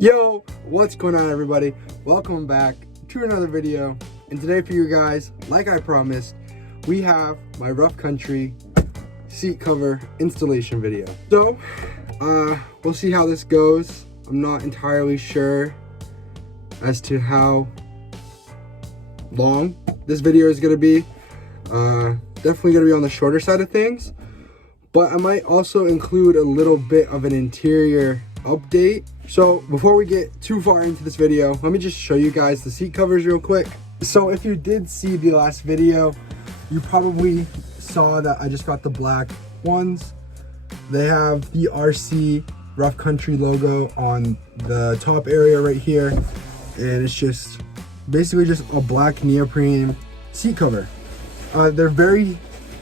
Yo, what's going on, everybody? Welcome back to another video. And today for you guys, like I promised, we have my rough country seat cover installation video. So we'll see how this goes. I'm not entirely sure as to how long this video is going to be. Definitely going to be on the shorter side of things, but I might also include a little bit of an interior update. So before we get too far into this video, let me just show you guys the seat covers real quick. So if you did see the last video, you probably saw that I just got the black ones. They have the RC Rough Country logo on the top area right here, and it's just basically just a black neoprene seat cover. They're very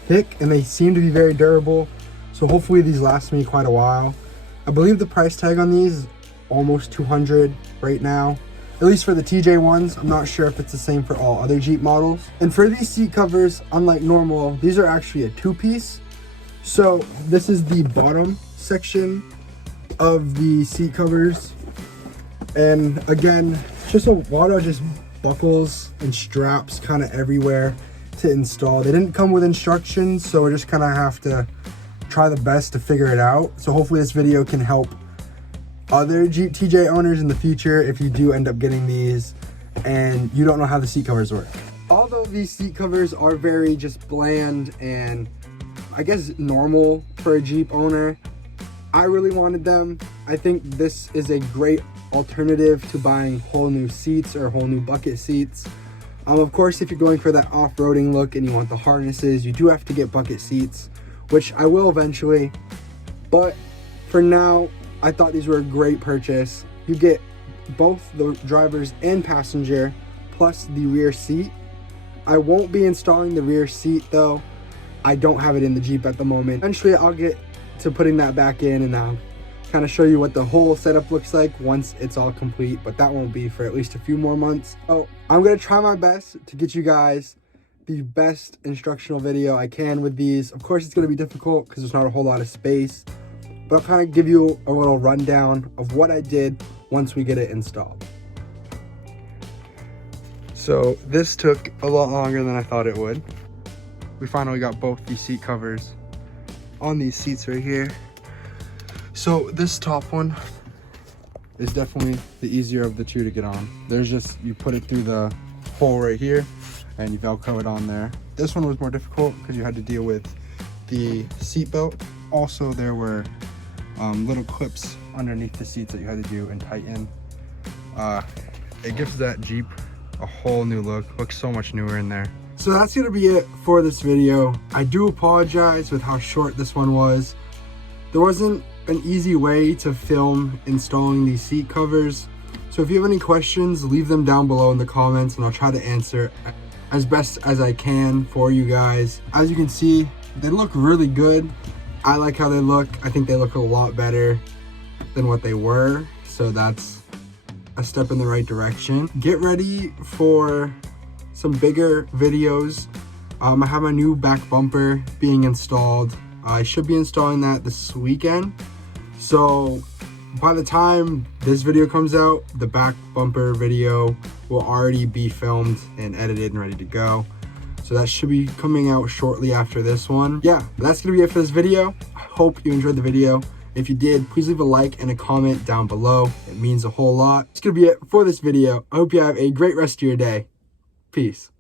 thick and they seem to be very durable, so hopefully these last me quite a while. I believe the price tag on these is almost $200 right now, at least for the TJ ones. I'm not sure if it's the same for all other Jeep models. And for these seat covers, unlike normal, these are actually a two-piece. So this is the bottom section of the seat covers, and again, just a lot of just buckles and straps kind of everywhere to install. They didn't come with instructions, so we're just kind of have to try the best to figure it out. So hopefully this video can help other Jeep TJ owners in the future if you do end up getting these and you don't know how the seat covers work. Although these seat covers are very just bland and I guess normal for a Jeep owner, I really wanted them. I think this is a great alternative to buying whole new seats or whole new bucket seats. Of course, if you're going for that off-roading look and you want the harnesses, you do have to get bucket seats, which I will eventually. But for now, I thought these were a great purchase. You get both the drivers and passenger, plus the rear seat. I won't be installing the rear seat though. I don't have it in the Jeep at the moment. Eventually, I'll get to putting that back in and I'll kind of show you what the whole setup looks like once it's all complete, but that won't be for at least a few more months. So I'm gonna try my best to get you guys the best instructional video I can with these. Of course, it's gonna be difficult because there's not a whole lot of space, but I'll kind of give you a little rundown of what I did once we get it installed. So this took a lot longer than I thought it would. We finally got both these seat covers on these seats right here. So this top one is definitely the easier of the two to get on. There's just, you put it through the hole right here and you Velcro it on there. This one was more difficult because you had to deal with the seat belt. Also, there were little clips underneath the seats that you had to do and tighten. It gives that Jeep a whole new look. Looks so much newer in there. So that's gonna be it for this video. I do apologize with how short this one was. There wasn't an easy way to film installing these seat covers. So if you have any questions, leave them down below in the comments and I'll try to answer as best as I can for you guys. As you can see, they look really good. I like how they look. I think they look a lot better than what they were. So that's a step in the right direction. Get ready for some bigger videos. I have my new back bumper being installed. I should be installing that this weekend. So by the time this video comes out, the back bumper video will already be filmed and edited and ready to go. So that should be coming out shortly after this one. Yeah, that's gonna be it for this video. I hope you enjoyed the video. If you did, please leave a like and a comment down below. It means a whole lot. That's gonna be it for this video. I hope you have a great rest of your day. Peace.